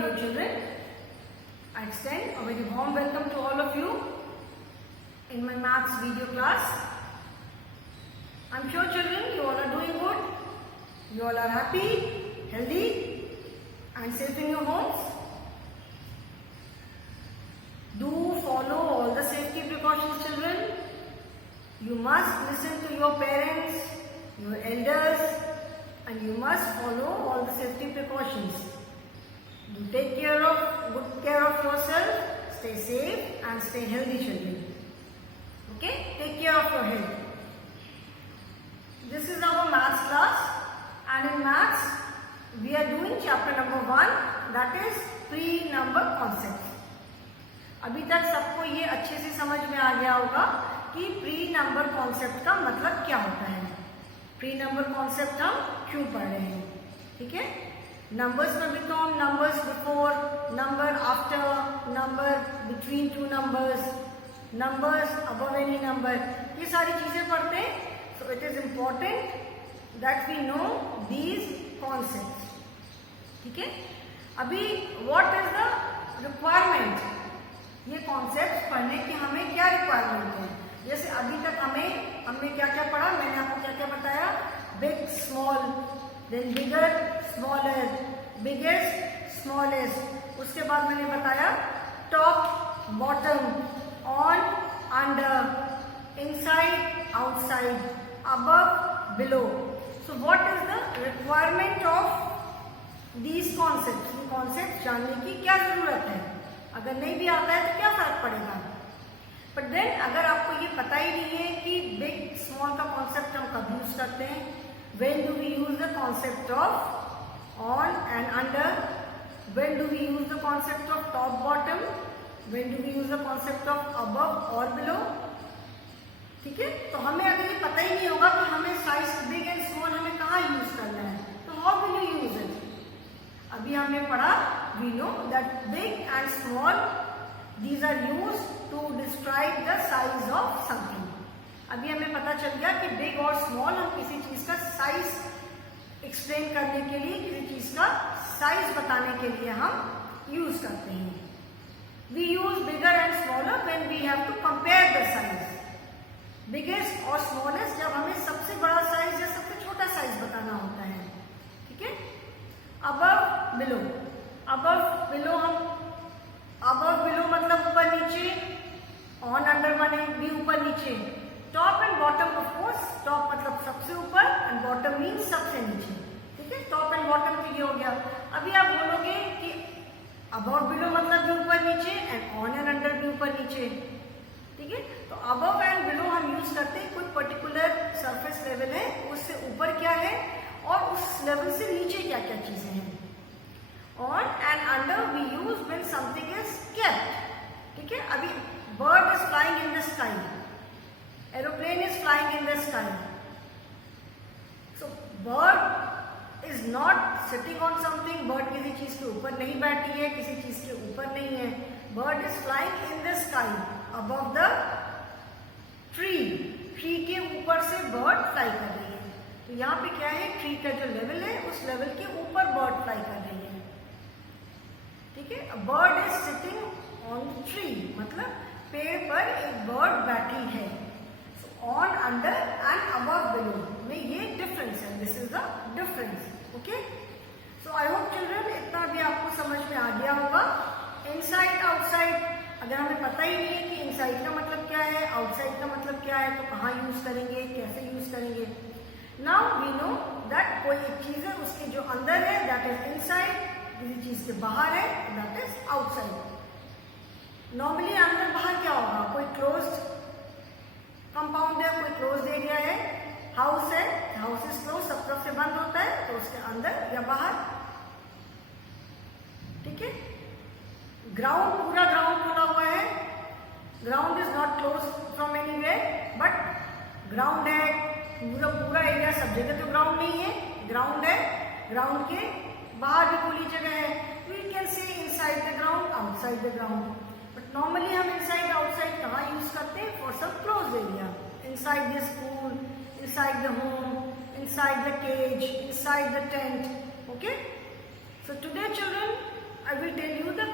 dear children. I extend a very warm welcome to all of you in my maths video class. I'm sure children, you all are doing good. You all are happy, healthy and safe in your homes. Do follow all the safety precautions, children. You must listen to your parents, your elders, and you must follow all the safety precautions. Do take good care of yourself, stay safe and stay healthy, children. Okay? Take care of your health. This is our maths class, and in maths we are doing chapter number 1, that is pre-number concept. अभी तक सबको ये अच्छे से समझ में आ गया होगा कि प्री नंबर कॉन्सेप्ट का मतलब क्या होता है. प्री नंबर कॉन्सेप्ट हम क्यों पढ़ रहे हैं. ठीक है. नंबर्स में भी तो हम numbers before, number after, number between two numbers, numbers above any number, ये सारी चीजें पढ़ते हैं. So it is important that we know these concepts. ठीक है. अभी व्हाट इज द रिक्वायरमेंट, ये कॉन्सेप्ट पढ़ने की हमें क्या रिक्वायरमेंट है. जैसे अभी तक हमने क्या क्या पढ़ा, मैंने आपको क्या क्या बताया. बिग, स्मॉल, देन बिगर, स्मॉलर, बिगेस्ट, स्मॉलेस्ट. उसके बाद मैंने बताया top, bottom, on, under, inside, outside, above, below. So what is the requirement of these concept. ये कॉन्सेप्ट जानने की क्या जरूरत है. अगर नहीं भी आता है तो क्या फर्क पड़ेगा. बट देन अगर आपको ये पता ही नहीं है कि बिग स्मॉल का कॉन्सेप्ट हम कब यूज करते हैं, when do we use the concept of on and under, when do we use the concept of top bottom, when do we use the concept of above और below. ठीक है. तो हमें अगर ये पता ही नहीं होगा कि हमें साइज बिग एंड स्मॉल हमें कहाँ यूज करना है, तो how will you use it. अभी हमने पढ़ा, we know that big and small, these are used to describe the size of something. अभी हमें पता चल गया कि big और small हम किसी चीज का साइज एक्सप्लेन करने के लिए, किसी चीज का साइज बताने के लिए हम यूज करते हैं. We use bigger and smaller when we have to compare the size. Biggest और smallest जब हमें सबसे बड़ा साइज या सबसे छोटा साइज बताना होता है. ठीक है. Above, below. Above, below above, below मतलब ऊपर नीचे, ऑन, अंडर माने भी ऊपर नीचे. Top and bottom, of course top मतलब सबसे ऊपर एंड बॉटम मीन्स सबसे नीचे. ठीक है. टॉप एंड बॉटम तो ये हो गया. अभी आप बोलोगे कि अबव, बिलो मतलब भी ऊपर नीचे एंड ऑन एंड अंडर भी ऊपर नीचे. ठीक है. तो अबव एंड बिलो हम यूज करते हैं, कोई पर्टिकुलर सरफेस लेवल है, उससे ऊपर क्या है और उस लेवल से नीचे क्या क्या चीजें हैं. On and under we use when something is kept. ठीक है. अभी bird is flying in the sky, aeroplane is flying in the sky. So bird is not sitting on something. bird किसी चीज के ऊपर नहीं बैठी है, किसी चीज के ऊपर नहीं है. bird is flying in the sky above the tree. Tree के ऊपर से bird fly कर रही है. तो यहाँ पे क्या है, ट्री का जो लेवल है उस लेवल के ऊपर bird fly कर रही है. ठीक है. Bird is sitting on tree मतलब पेड़ पर एक बर्ड बैठी है. On, under and above, below में ये डिफरेंस है. This is the difference. Okay. So I hope children इतना भी आपको समझ में आ गया होगा. इनसाइड, आउटसाइड, अगर हमें पता ही नहीं है कि इनसाइड का मतलब क्या है, आउटसाइड का मतलब क्या है, तो कहाँ यूज करेंगे, कैसे यूज करेंगे. नाउ वी नो दैट कोई एक चीज है, उसके जो अंदर है दैट इज इनसाइड, किसी चीज के बाहर है दैट इज आउटसाइड. नॉर्मली अंदर बाहर क्या होगा, कोई क्लोज्ड कंपाउंड है, कोई क्लोज्ड एरिया है, हाउस है, हाउस इज क्लोज, सब तरफ से बंद होता है, तो उसके अंदर या बाहर. ठीक है. ग्राउंड, पूरा ग्राउंड खुला हुआ है, ground is not close from anywhere, but ground है, पूरा एरिया, सब जगह तो ग्राउंड नहीं है, ग्राउंड है, ग्राउंड के बाहर भी खुली जगह है. We can say inside the ground, outside the ground. But normally हम इनसाइड, आउटसाइड कहाँ यूज करते हैं, for some close area. Inside the school, inside the home, inside the cage, inside the tent. Okay. So today children, I will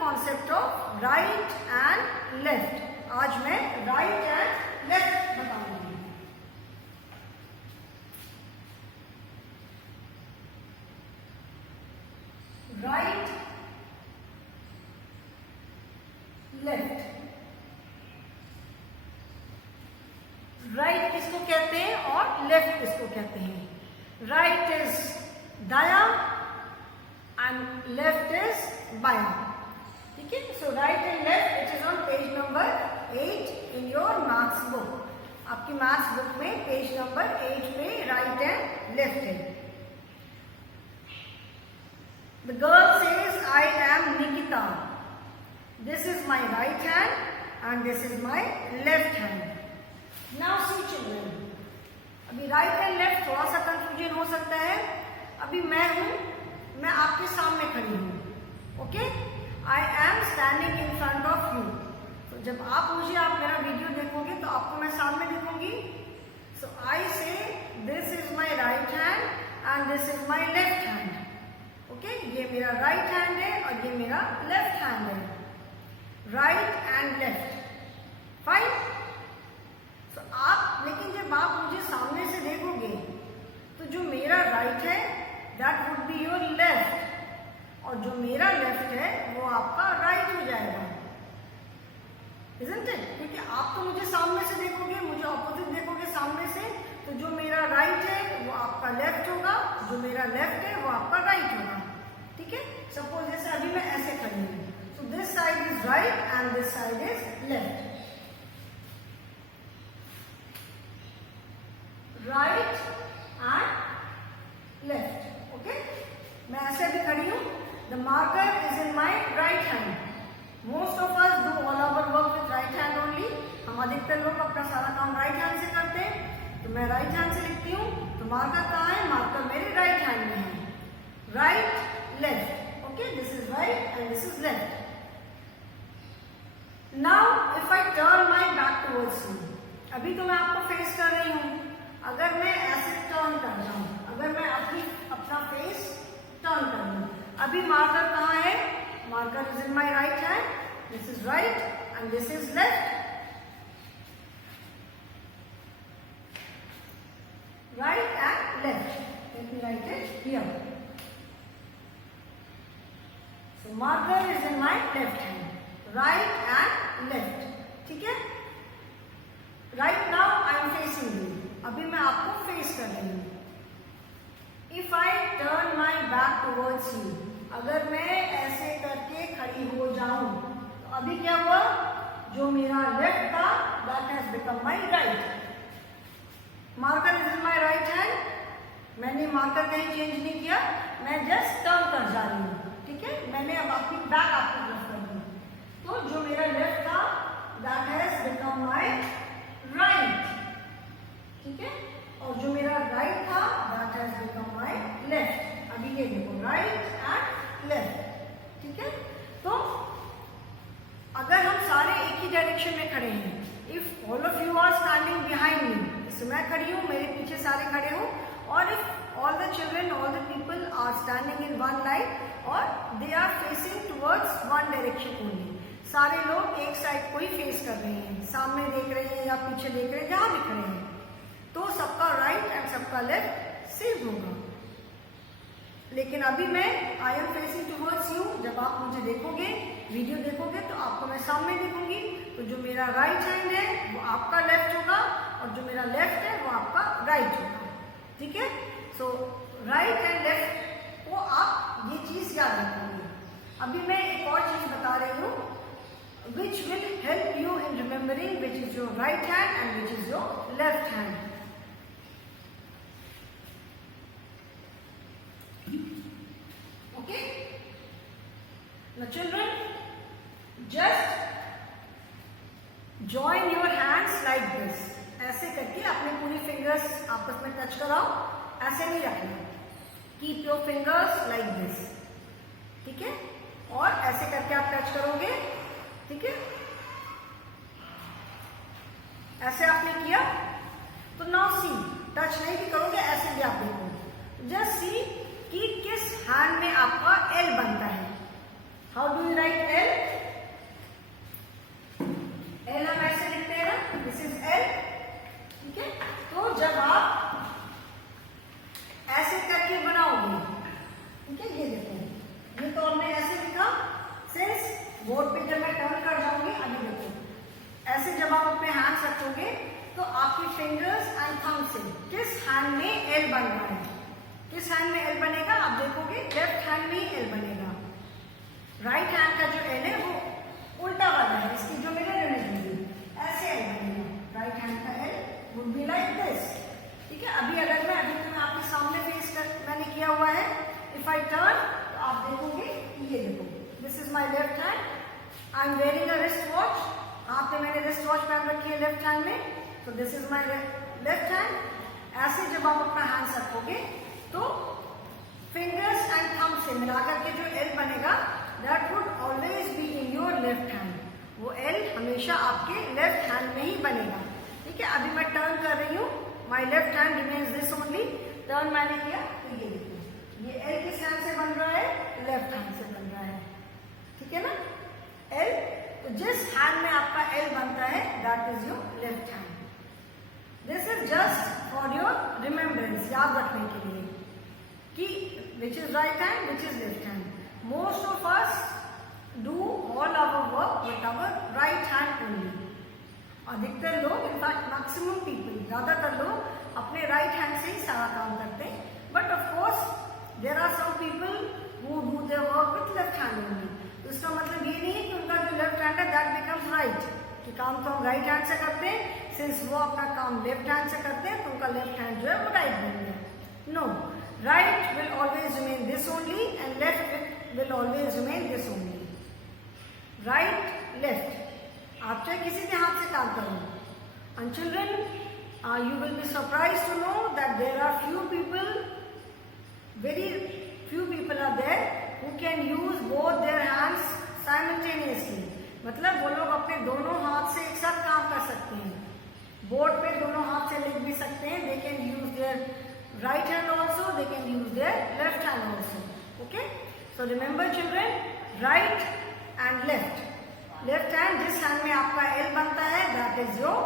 concept of right and left. आज मैं right and left बताऊंगी। Right left. Right किसको कहते हैं और left किसको कहते हैं? राइट इज दाया एंड लेफ्ट इज बाया। ठीक है, so right and left it is on page number 8 in your maths book. आपकी मैथ्स बुक में पेज नंबर 8 पे राइट एंड लेफ्ट है। The girl says I am Nikita. This is my right hand and this is my left hand. Now see children, अभी right and left थोड़ा सा confusion हो सकता है। अभी मैं आपके सामने खड़ी हूँ। Okay, I am standing in front of you. तो जब आप मेरा वीडियो देखोगे तो आपको मैं सामने दिखूंगी। सो आई से this is my right hand and this is my left hand. Okay, ये मेरा राइट हैंड है और ये मेरा लेफ्ट हैंड है। Right and left, fine. लेकिन जब आप मुझे सामने से देखोगे तो जो मेरा राइट है that would be your left और जो मेरा लेफ्ट है वो आपका राइट हो जाएगा, इजंट इट? क्योंकि आप तो मुझे सामने से देखोगे, मुझे ऑपोजिट देखोगे सामने से, तो जो मेरा राइट है वो आपका लेफ्ट होगा, जो मेरा लेफ्ट है वो आपका राइट होगा। ठीक है, सपोज जैसे अभी मैं ऐसे खड़ी हूँ, so this side is right and this side is left. Right and left. Okay, मैं ऐसे भी खड़ी हूं। The marker is in my right hand. Most of us do all our work with right hand only. हम अधिकतर लोग अपना सारा काम राइट हैंड से करते हैं। तो मैं राइट हैंड से लिखती हूँ। तो मार्कर कहाँ है? मार्कर मेरे राइट हैंड में है। Right left. Okay, this is right and this is left. Now if I turn my back towards you, अभी तो मैं आपको फेस कर रही हूँ। अगर मैं ऐसे टर्न कर रहा हूं, अगर मैं अपना फेस टर्न कर लूं, अभी मार्कर कहाँ है? Marker is in my right hand, this is right and this is left. Right and left. Let me right it here. So marker is in my left hand, right and left. ठीक है, right now I am facing you. अभी मैं आपको face कर रही हूं। If I turn my back towards you, अगर मैं ऐसे करके खड़ी हो जाऊं तो अभी क्या हुआ? जो मेरा लेफ्ट था that has become my right. Marker is in my right hand. मैंने मार्कर कहीं चेंज नहीं किया, मैं जस्ट टर्न कर जा रही हूँ। ठीक है, मैंने अब अपनी बैक आपकी तरफ कर दी। तो जो मेरा लेफ्ट था that has become my right. ठीक है, और जो मेरा राइट था that has become my left. अभी ये देखो, राइट एंड लेफ्ट। ठीक है, तो अगर हम सारे एक ही डायरेक्शन में खड़े हैं, if all of you are standing behind me, इससे मैं खड़ी हूँ, मेरे पीछे सारे खड़े हो, और if all the children, all the people are standing in one line और they are facing towards one direction only, सारे लोग एक साइड को ही फेस कर रहे हैं, सामने देख रहे हैं या पीछे देख रहे हैं, जहां भी खड़े हैं, तो सबका राइट एंड सबका लेफ्ट सेम होगा। लेकिन अभी मैं I am facing towards you. जब आप मुझे देखोगे, वीडियो देखोगे, तो आपको मैं सामने दिखूंगी। तो जो मेरा राइट हैंड है वो आपका लेफ्ट होगा और जो मेरा लेफ्ट है वो आपका राइट होगा। ठीक है, सो राइट एंड लेफ्ट को आप ये चीज याद रखोगे। अभी मैं एक और चीज बता रही हूँ which will help you in remembering which is your right hand and which is your left hand. Okay? Now children, just join your hands like this. ऐसे करके अपने पूरी फिंगर्स आपस में टच कराओ, ऐसे नहीं रखना। Keep your fingers like this. ठीक है, और ऐसे करके आप टच करोगे। ठीक है, ऐसे आपने किया तो नाउ सी, टच नहीं भी करोगे, ऐसे भी आप देखो। जस्ट सी कि किस हैंड में आपका एल बनता है। How do you right L? Fingers and thumb से किस हैंड में एल बन रहा है, किस हैंड में एल बनेगा आप देखोगे लेफ्ट हैंड में ही एल बनेगा। राइट हैंड का जो एल है वो उल्टा वाला है, इसकी जो मिरर इमेज होगी ऐसे एल बनेगा। राइट हैंड का L would be like this. ठीक है, अभी अगर मैं आपके सामने फेस मैंने किया हुआ है, इफ आई टर्न तो आप देखोगे ये देखो, this is my left hand, I am wearing a wrist watch, आपने मैंने रिस्ट वॉच पहन रखी है लेफ्ट हैंड में, तो this is my left hand. ऐसे जब आप अपना हैंड रखोगे तो फिंगर्स एंड थंब से मिलाकर के जो एल बनेगा that would always be in your left hand, वो एल हमेशा आपके लेफ्ट हैंड में ही बनेगा। ठीक है, अभी मैं टर्न कर रही हूँ, माई left hand remains this only, turn मैंने किया तो ये देखो, ये एल किस हैंड से बन रहा है, लेफ्ट हैंड से बन रहा है। ठीक है ना, एल, तो जिस हैंड में आपका एल बनता है that is your left hand. This is just for your remembrance, याद रखने के लिए कि which is right hand which is left hand. Most of us do all our work with our right hand only. अधिकतर लोग, in fact maximum people, ज्यादातर लोग अपने राइट हैंड से ही सारा काम करते हैं, but of course there are some people who do their work with left hand only. तो इसका मतलब ये नहीं है कि उनका जो लेफ्ट हैंड है दैट बिकम्स राइट, कि काम तो हम राइट हैंड से करते हैं, सिंस वो अपना काम लेफ्ट हैंड से करते हैं तो उनका लेफ्ट हैंड जो है वो राइट बन गया। No, right will always remain this only and left will always remain this only. Right left आप चाहे किसी भी हाथ से काम करो। And children, you will be surprised to know that there are very few people are there who can use both their hands simultaneously. मतलब वो लोग अपने दोनों हाथ से एक साथ काम कर सकते हैं, बोर्ड पे दोनों हाथ से लिख भी सकते हैं। They can use their right hand also, they can use their left hand also. Okay? So remember children, right and left. Left hand, जिस हैंड में आपका एल बनता है that is your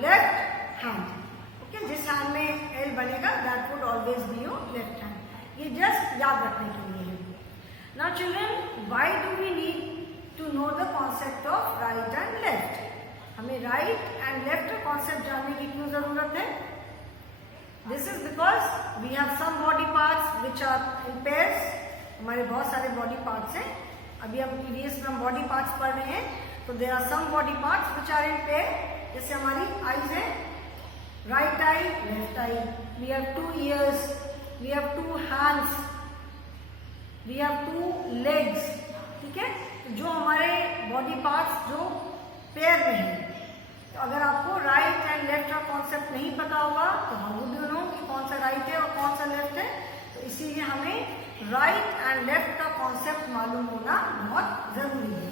left hand. Okay, जिस hand में L बनेगा that would always be your left hand. ये just याद रखने के लिए है। Now children, why do we need to know the concept of right and left? हमें राइट एंड लेफ्ट का कॉन्सेप्ट जानने की क्यों जरूरत है? This is because we have some body parts which are in pairs. हमारे बहुत सारे बॉडी पार्ट्स हैं, अभी हम ईवीएस में हम बॉडी पार्ट्स पढ़ रहे हैं, तो there are some body parts which are in pair. जैसे हमारी आईज है, right eye left eye, we have 2 ears, we have 2 hands, we have 2 legs. ठीक है, जो हमारे बॉडी पार्ट्स जो पेयर में है, तो अगर आपको राइट एंड लेफ्ट का कॉन्सेप्ट नहीं पता होगा तो हाउ वुड यू नो कि कौन सा राइट है और कौन सा लेफ्ट है? तो इसीलिए हमें राइट एंड लेफ्ट का कॉन्सेप्ट मालूम होना बहुत जरूरी है।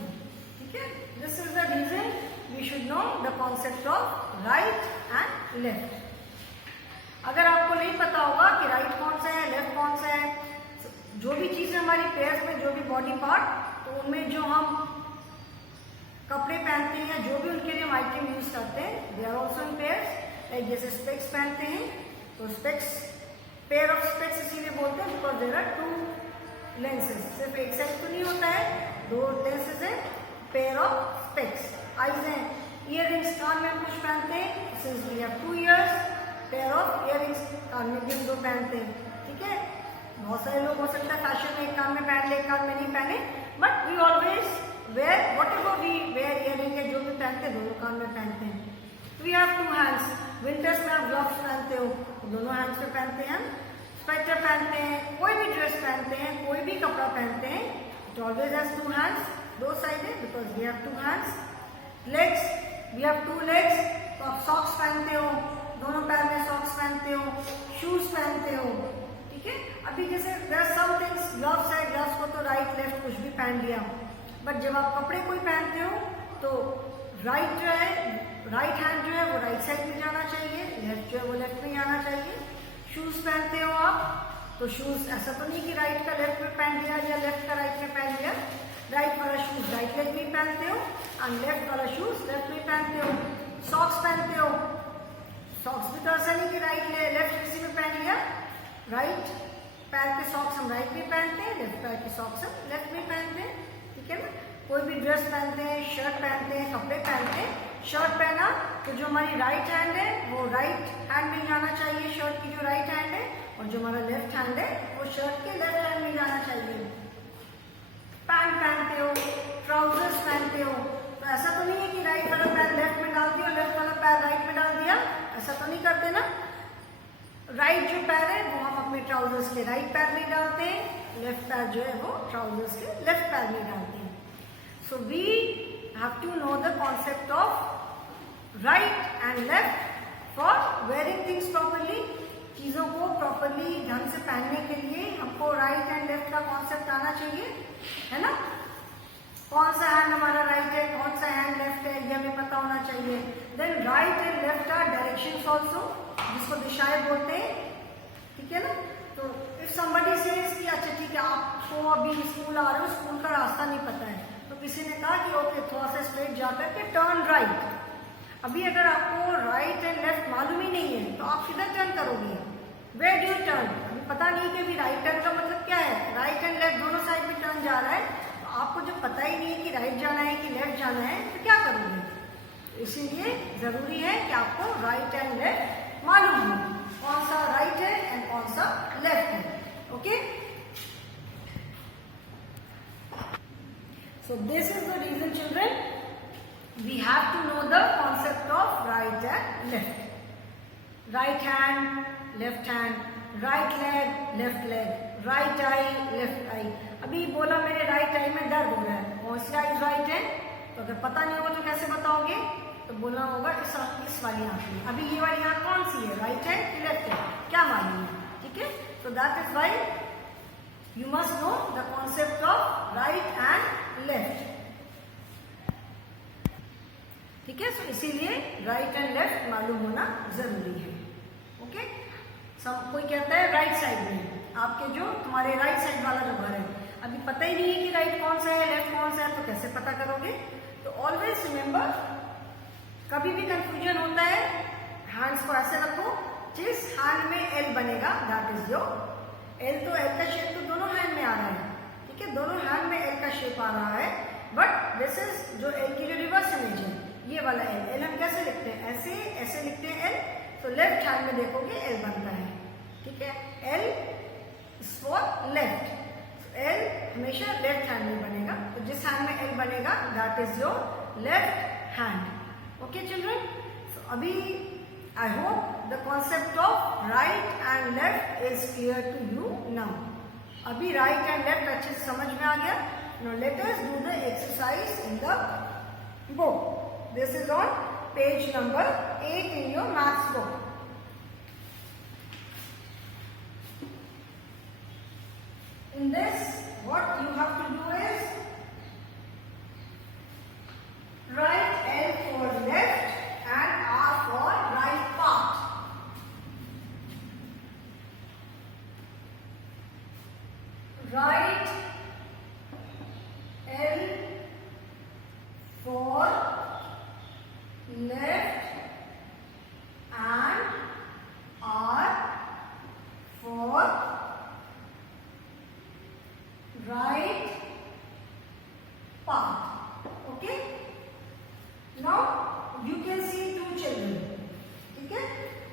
ठीक है, this is the reason we should know the concept of right and left. अगर आपको नहीं पता होगा कि राइट कौन सा है लेफ्ट कौन सा है, जो भी चीजें हमारी पेयर्स में, जो भी बॉडी पार्ट, तो उनमें जो हम कपड़े पहनते हैं, जो भी उनके लिए हम आइटम यूज करते हैं, they are also in pairs. Like जैसे स्पेक्स पहनते हैं तो स्पेक्स, पेयर ऑफ स्पेक्स इसीलिए बोलते हैं बिकॉज देयर आर 2 लेंसेज, सिर्फ एक साइड तो नहीं होता है, 2 लेंसेज है, पेयर ऑफ स्पेक्स। आईज है, इयररिंग्स, कान में हम कुछ पहनते हैं, since we have 2 ears, pair of earrings कान में भी हम 2 पहनते हैं। ठीक है, बहुत सारे लोग हो सकता है फैशन में एक कान में पहन ले एक कान में नहीं पहने, but we always wear whatever we wear earring है, जो भी पहनते हैं दोनों कान में पहनते हैं। वी हैव 2 हैंड्स, विंटर्स में आप ग्लव्स पहनते हो तो दोनों हैंड्स में पहनते हैं, स्वेटर पहनते हैं, कोई भी ड्रेस पहनते हैं, कोई भी कपड़ा पहनते हैं, it always has 2 hands, 2 sided because we have 2 hands. Legs, we have 2 legs, तो आप सॉक्स पहनते हो, दोनों पैर में सॉक्स पहनते हो, शूज पहनते हो। ठीक है, अभी जैसे there are some things, gloves है, ग्लव्स को तो राइट लेफ्ट कुछ भी पहन लिया, बट जब आप कपड़े कोई पहनते हो तो राइट जो है, राइट हैंड जो है वो राइट साइड में जाना चाहिए, लेफ्ट जो है वो लेफ्ट में जाना चाहिए। शूज पहनते हो आप, तो शूज ऐसा तो नहीं कि राइट का लेफ्ट में पहन लिया या लेफ्ट का राइट में पहन लिया, राइट वाला शूज राइट लेग में पहनते हो एंड लेफ्ट वाला शूज लेफ्ट में पहनते हो। सॉक्स पहनते हो, सॉक्स भी तो ऐसा नहीं कि राइट लेफ्ट किसी में पहन लिया, राइट पैर के सॉक्स हम राइट में पहनते हैं, लेफ्ट पैर के सॉक्स हम लेफ्ट में पहनते हैं। ठीक है ना, कोई भी ड्रेस पहनते हैं, शर्ट पहनते हैं, कपड़े पहनते हैं, शर्ट पहना तो जो हमारी राइट हैंड है वो राइट हैंड में जाना चाहिए, शर्ट की जो राइट हैंड है, और जो हमारा लेफ्ट हैंड है वो शर्ट के लेफ्ट हैंड में जाना चाहिए। पैंट पहनते हो, ट्राउजर्स पहनते हो, तो ऐसा तो नहीं है कि राइट वाला पैर लेफ्ट में डाल दिया और लेफ्ट वाला पैर राइट में डाल दिया, ऐसा तो नहीं करते ना। राइट जो पैर है वो हम अपने ट्राउजर्स के राइट पैर में डालते हैं, लेफ्ट पैर जो है वो ट्राउजर्स के लेफ्ट पैर में डालते हैं। So we have to know the concept of right and left for wearing things properly. चीजों को प्रॉपरली ढंग से पहनने के लिए हमको राइट एंड लेफ्ट का कॉन्सेप्ट आना चाहिए, है ना। कौन सा हैंड हमारा राइट है, कौन सा हैंड लेफ्ट है, ये हमें पता होना चाहिए। Then right and left are directions also, जिसको दिशाएं बोलते हैं, ठीक है ना। तो इफ समबडी सेज कि अच्छा ठीक है आपको अभी स्कूल आ रहे हो, स्कूल का रास्ता नहीं पता है, तो किसी ने कहा कि ओके थोड़ा सा स्ट्रेट जाकर के टर्न राइट। अभी अगर आपको राइट एंड लेफ्ट मालूम ही नहीं है तो आप किधर टर्न करोगे, वेयर डू यू टर्न। अभी पता नहीं कि अभी राइट टर्न का मतलब क्या है, राइट एंड लेफ्ट दोनों साइड में टर्न जा रहा है, तो आपको जब पता ही नहीं है कि राइट जाना है कि लेफ्ट जाना है तो क्या करोगे। इसीलिए जरूरी है कि आपको राइट एंड लेफ्ट मालूम हो, कौन सा राइट है एंड कौन सा लेफ्ट है। Okay, so this is the reason children we have to know the concept of right and left. Right hand, left hand, right leg, left leg, right eye, left eye. अभी बोला मेरे right eye में दर्द हो रहा है, कौन सी आई right है, तो अगर पता नहीं होगा तो कैसे बताओगे, तो बोलना होगा इस वाली आंख में। अभी ये वाली आंख कौन सी है, राइट है कि लेफ्ट है, क्या मालूम है, ठीक है। So that is why you must know the concept of right and left, ठीक है। सो इसीलिए राइट एंड लेफ्ट मालूम होना जरूरी है। ओके, सब कोई कहता है राइट साइड में, आपके जो तुम्हारे राइट साइड वाला जो घर है, अभी पता ही नहीं है कि राइट कौन सा है लेफ्ट कौन सा है, तो कैसे पता करोगे। तो ऑलवेज रिमेंबर, कभी भी कंफ्यूजन होता है, हैंड्स को ऐसे रखो, जिस हैंड में एल बनेगा दैट इज योर एल। तो एल का शेप तो दोनों हैंड में आ रहा है, ठीक है, दोनों हैंड में एल का शेप आ रहा है, बट दिस इज जो एल की जो रिवर्स इमेज है, ये वाला एल। एल हम कैसे लिखते हैं, ऐसे ऐसे लिखते हैं एल, तो लेफ्ट हैंड में देखोगे एल बनता है, ठीक है। L is for left, L हमेशा लेफ्ट हैंड में बनेगा, तो जिस हैंड में एल बनेगा that is your left hand. Okay children, so अभी I hope the concept of right and left is clear to you now. अभी राइट एंड लेफ्ट अच्छे से समझ में आ गया। Now let us do the exercise in the book. This is on page number 8 in your maths book. In this, what you have to do is write L for left and R for right part. Write L for left and R for right part. Okay, now you can see two children, ठीक है।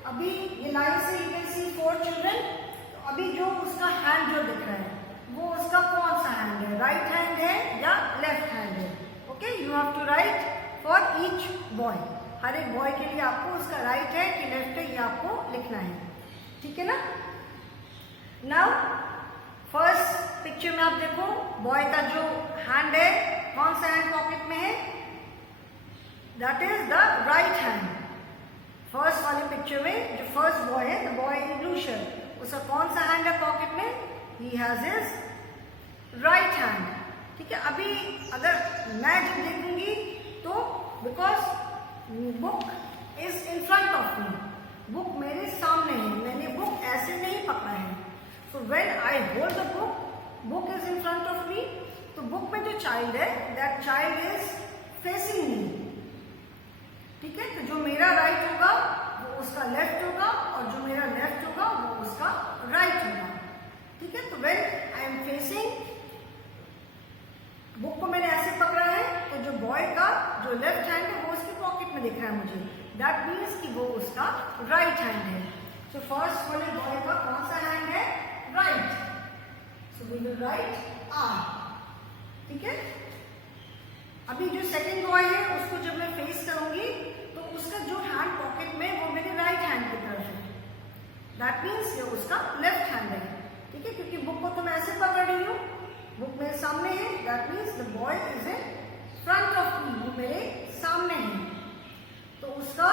अभी ये line से you can see four children। तो अभी जो उसका hand जो दिख रहा है वो उसका कौन सा हैंड है, राइट हैंड है या लेफ्ट हैंड है। Okay, you have to write for each boy, हर एक बॉय के लिए आपको उसका राइट है कि लेफ्ट है ये आपको लिखना है, ठीक है ना। नाउ फर्स्ट पिक्चर में आप देखो, बॉय का जो हैंड है, कौन सा हैंड पॉकेट में है, that is the right hand. First वाले पिक्चर में जो फर्स्ट बॉय है, the boy in blue shirt, उसका कौन सा हैंड है पॉकेट में, he has his right hand, ठीक है। अभी अगर मैं जब देखूंगी तो because book is in front of me, book मेरे सामने है, मैंने बुक ऐसे नहीं पकड़ा है। So when I hold the book, book is in front of me, तो बुक में जो चाइल्ड है दैट चाइल्ड इज फेसिंग मी, ठीक है। तो जो मेरा राइट होगा वो उसका लेफ्ट होगा और जो मेरा लेफ्ट होगा वो उसका राइट होगा, ठीक है। तो when I am facing, book को मैंने ऐसे पकड़ा है, तो जो बॉय का जो लेफ्ट हैंड है वो उसकी पॉकेट में दिख रहा है मुझे, दैट मीन्स कि वो उसका राइट हैंड है। सो फर्स्ट वाले बॉय का कौन सा हैंड है? Right. So we will write R. ठीक है। अभी जो सेकंड बॉय है उसको जब मैं फेस करूंगी तो उसका जो हैंड पॉकेट में वो मेरे राइट हैंड की तरफ है, दैट मीन्स ये उसका लेफ्ट हैंड है। ठीक है, क्योंकि बुक को तो मैं ऐसे पकड़ रही हूँ, बुक मेरे सामने है, that means the boy is in front of me, वो मेरे सामने है। तो उसका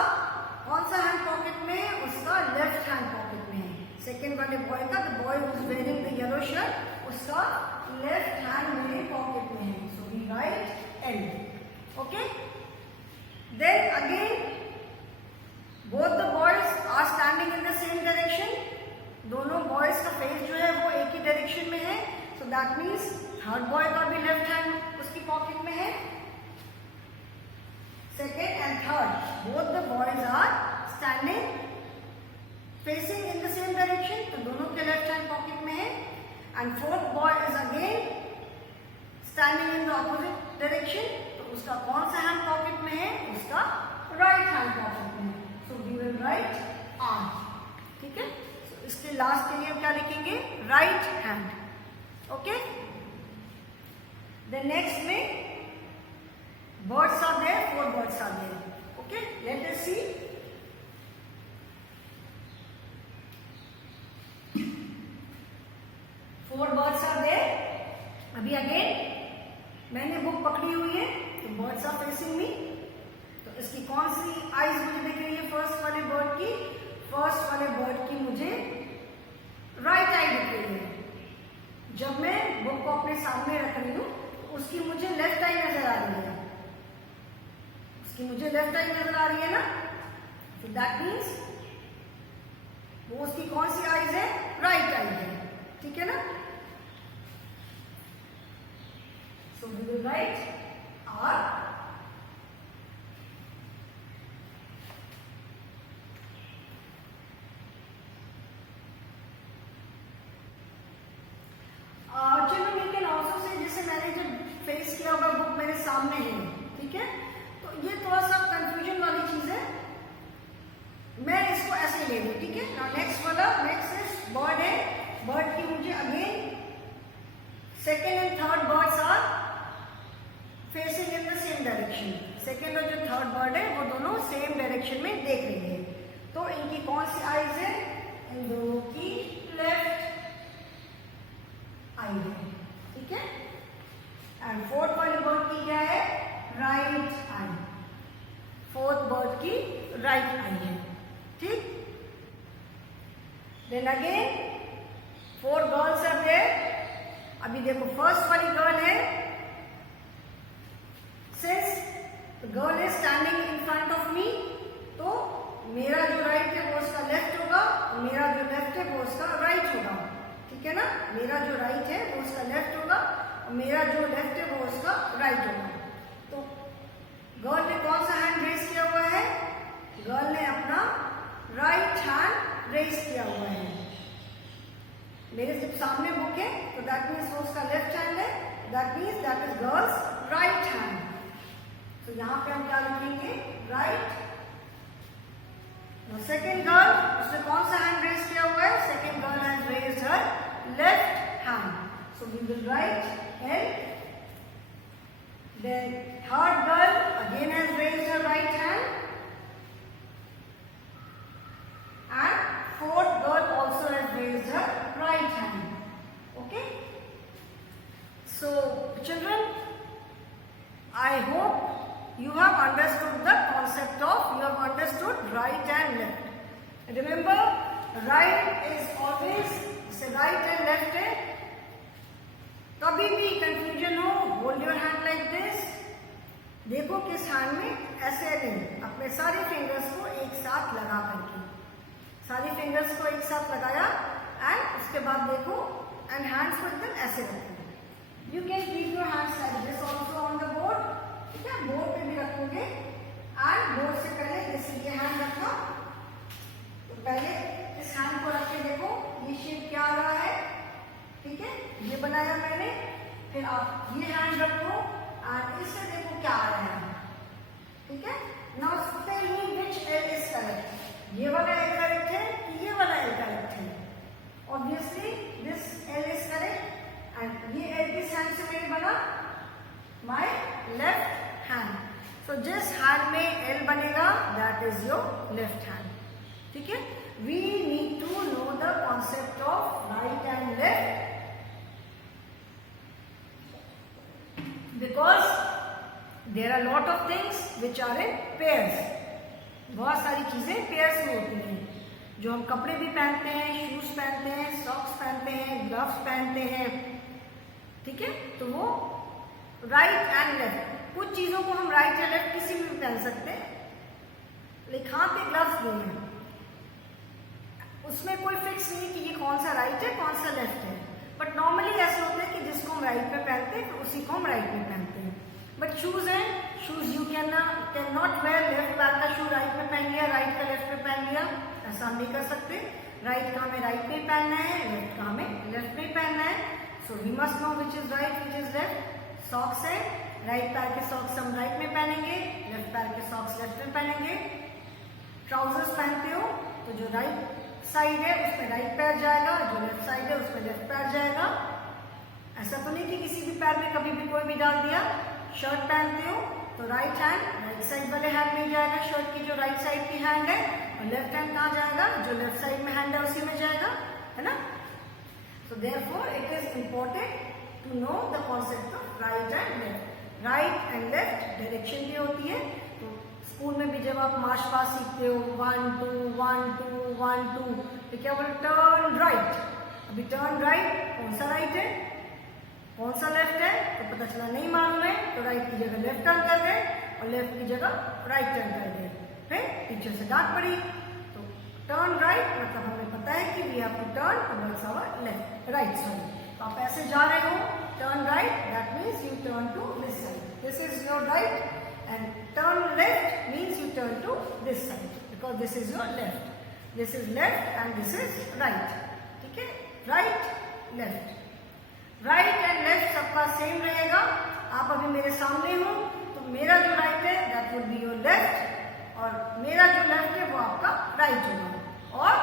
कौन सा हैंड पॉकेट में है? उसका लेफ्ट हैंड पॉकेट में है। सेकेंड वाले बॉय का, the boy who is wearing the yellow shirt, उसका लेफ्ट हैंड मेरे पॉकेट में है। So we write L. Okay? Then again, both the boys are standing in the same direction. दोनों boys का फेस जो है वो एक ही डायरेक्शन में है। So that means third boy का भी लेफ्ट हैंड उसकी पॉकेट में है। Second and third both the boys are standing facing in the same direction, तो दोनों के लेफ्ट हैंड पॉकेट में है। And fourth boy is again standing in the opposite direction, तो उसका कौन सा हैंड पॉकेट में है? उसका राइट हैंड पॉकेट में है। So we will write R. ठीक है। सो इसके लास्ट के लिए हम क्या लिखेंगे? Right hand. Okay. The next में birds are there, 4 birds are there. Okay, let us see. Four birds are there. अभी अगेन मैंने बुक पकड़ी हुई है, तो बर्ड्स आर फेसिंग मी, तो इसकी कौन सी आईज मुझे दिख रही है? फर्स्ट वाले बर्ड की, फर्स्ट वाले बर्ड की मुझे राइट आई दिख रही है। जब मैं बुक को अपने सामने रख रही हूँ तो उसकी मुझे लेफ्ट आई नजर आ रही है, उसकी मुझे लेफ्ट आई नजर आ रही है ना, तो दैट मीन्स वो उसकी कौन सी आईज है? राइट आई है। ठीक है ना। So we will write R. Children, you can also say, जैसे मैंने जब फेस किया होगा बुक मेरे सामने है, ठीक है, तो ये थोड़ा सा कंफ्यूजन वाली चीज है, मैं इसको ऐसे ले लूँ। ठीक है। नाउ नेक्स्ट वाला, नेक्स्ट इज बर्ड है। बर्ड की मुझे again second and third birds are facing in the same direction. Second और जो थर्ड बर्ड है वो दोनों सेम डायरेक्शन में देख रही है, तो इनकी कौन सी आईज है? इन दोनों की लेफ्ट आई है। ठीक है। एंड फोर्थ वाली बर्ड की क्या है? Right eye. फोर्थ बर्ड की राइट आई है। ठीक। Then again 4 girls are there. अभी देखो फर्स्ट वाली गर्ल है, since the girl is standing in front of me, तो मेरा जो राइट है वो उसका लेफ्ट होगा और मेरा जो लेफ्ट है वो उसका राइट होगा। ठीक है ना। मेरा जो राइट है वो उसका लेफ्ट होगा और मेरा जो लेफ्ट है वो उसका राइट होगा। तो गर्ल ने कौन सा हैंड रेज किया हुआ है? गर्ल ने अपना राइट हैंड रेज किया हुआ है। मेरे जब सामने बुक है तो दैट मीन्स वो उसका लेफ्ट हैंड है, that means that is girls right hand. तो यहाँ पे हम क्या लिखेंगे? राइट। सेकेंड गर्ल, उसने कौन सा हैंड रेज किया हुआ है? Second girl has raised her left hand, so we will write L. Then third girl again has raised her right hand, and fourth girl also has raised her right hand. Okay. So children, I hope you have understood the concept of, you have understood right and left. Remember, right is always, say right and left है, कभी भी confusion हो, hold your hand like this. देखो किस hand में, ऐसे नहीं, अपने सारे फिंगर्स को एक साथ लगा करके, सारी फिंगर्स को एक साथ लगाया एंड उसके बाद देखो एंड हैंड्स को एकदम ऐसे रखो। You can keep your hands like this also on the board. ठीक है, बोर्ड पे भी रखोगे एंड बोर्ड से पहले जैसे ये हैंड रखा, तो पहले इस हैंड को रख के देखो ये शेप क्या आ रहा है। ठीक है, ये बनाया मैंने, फिर आप ये हैंड रखो और इससे देखो क्या आ रहा है। ठीक है, now tell me which L is correct. ये वाला L करेक्ट है कि ये वाला L करेक्ट है? Obviously this L is correct. And ये L किस हैंड से मैंने बना? My left hand. So जिस हैंड में L बनेगा that is your left hand. ठीक है? We need to know the concept of right and left because there are lot of things which are in pairs. बहुत सारी चीजें pairs में होती हैं. जो हम कपड़े भी पहनते हैं, शूज पहनते हैं, सॉक्स पहनते हैं, ग्लव्स पहनते हैं. ठीक है? तो वो राइट एंड लेफ्ट. कुछ चीजों को हम राइट या लेफ्ट किसी में भी पहन सकते हैं. लेकिन हाथ पे ग्लव्स नहीं है, उसमें कोई फिक्स नहीं कि ये कौन सा राइट है कौन सा लेफ्ट है. बट नॉर्मली ऐसे होता है कि जिसको हम राइट पे पहनते हैं उसी को हम राइट में पहनते हैं. बट शूज है, shoes you can not where left पैर का शू राइट में पहन लिया, राइट का लेफ्ट में पहन लिया. ऐसा हम नहीं कर सकते. राइट का हमें राइट में पहनना है, लेफ्ट का हमें लेफ्ट में पहनना है. So we must know which is right which is left. Socks है, राइट पैर के सॉक्स हम राइट में पहनेंगे, लेफ्ट पैर के सॉक्स लेफ्ट में पहनेंगे. ट्राउजर्स पहनते हो तो जो राइट साइड है उसमें राइट पैर जाएगा, जो लेफ्ट साइड है उसमें लेफ्ट पैर जाएगा. ऐसा तो नहीं कि किसी भी पैर में कभी भी कोई भी डाल दिया. शर्ट पहनते हो तो राइट हैंड राइट साइड वाले हैंड में जाएगा, शर्ट की जो राइट साइड की हैंड है, और लेफ्ट हैंड कहाँ जाएगा? जो लेफ्ट साइड में हैंड है उसी में जाएगा, है ना. So therefore it is important to know the concept of right and left. Right and left direction भी होती है. तो स्कूल में भी जब आप मार्च पास सीखते हो 1 2 1 2 1 2 तो क्या बोले? Turn right. अभी टर्न राइट कौन सा राइट है कौन सा लेफ्ट है तो पता चला नहीं मालूम है, तो राइट की जगह लेफ्ट टर्न कर गए और लेफ्ट की जगह राइट टर्न कर गए. फिर टीचर से डांट पड़ी. तो टर्न राइट मतलब हमें पता है कि we have to turn towards our left right side. तो आप ऐसे जा रहे हो turn right that means you turn to this side. This is your right and turn left means you turn to this side because this is your left. This is left and this is right. ठीक है? Right, left. Right and left सबका same रहेगा. आप अभी मेरे सामने हो तो मेरा जो राइट है that would be your left और मेरा जो लेफ्ट है वो आपका राइट होगा. और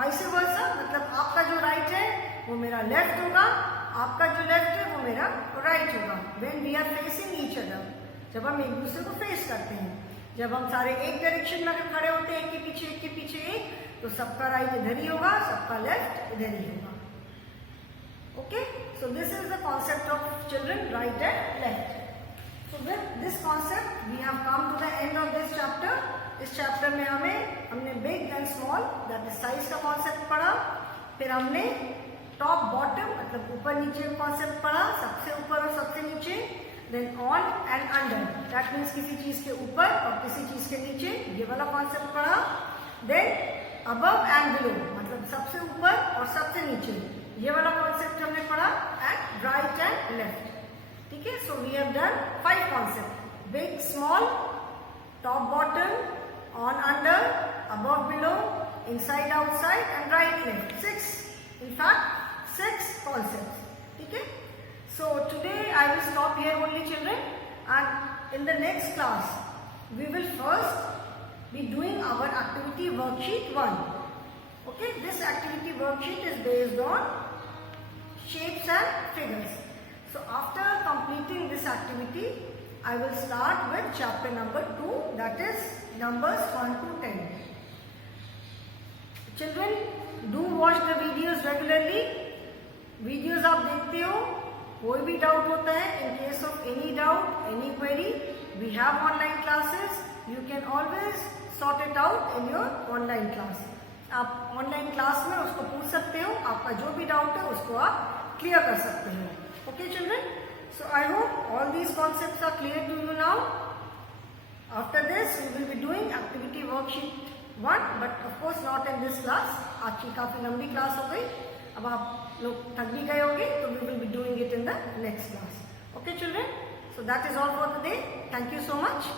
वाइस वर्सा मतलब आपका जो राइट है वो मेरा लेफ्ट होगा, आपका जो लेफ्ट है वो मेरा राइट होगा. When we are facing each other, जब हम एक दूसरे को फेस करते हैं, जब हम सारे एक डायरेक्शन में अगर खड़े होते हैं एक के पीछे एक तो सबका राइट इधर ही होगा, सबका लेफ्ट इधर ही होगा. Okay, so this is the concept of children right and left. So with this concept we have come to the end of this chapter. इस चैप्टर में हमने big and small that is size का concept पढ़ा. फिर हमने top bottom मतलब ऊपर नीचे कॉन्सेप्ट पढ़ा, सबसे ऊपर और सबसे नीचे. Then on and under, that means किसी चीज के ऊपर और किसी चीज के नीचे, ये वाला कॉन्सेप्ट पढ़ा. Then above and below, मतलब सबसे ऊपर और सबसे नीचे, ये वाला कॉन्सेप्ट हमने पढ़ा. And right and left. ठीक है? So we have done 5 concepts: big, small, top, bottom, on, under, above, below, inside, outside, and right, left. 6, in fact, 6 concepts. ठीक है? So today I will stop here only, children, and in the next class we will first be doing our activity worksheet 1. Okay, this activity worksheet is based on shapes and figures. So after completing this activity I will start with chapter number 2, that is numbers 1 to 10. Children, do watch the videos regularly. Videos आप देखते हो, कोई भी doubt होता है, in case of any doubt any query we have online classes. You can always sort it out in your online class. आप online class में उसको पूछ सकते हो, आपका जो भी डाउट है उसको आप क्लियर कर सकते हो. Okay children, so I hope all these concepts are clear to you now. After this we will be doing activity worksheet 1, but of course not in this class. आज की काफी लंबी क्लास हो गई, अब आप लोग थक भी गए होंगे, तो we will be doing it in the next class. Okay children, so that is all for the day. Thank you so much.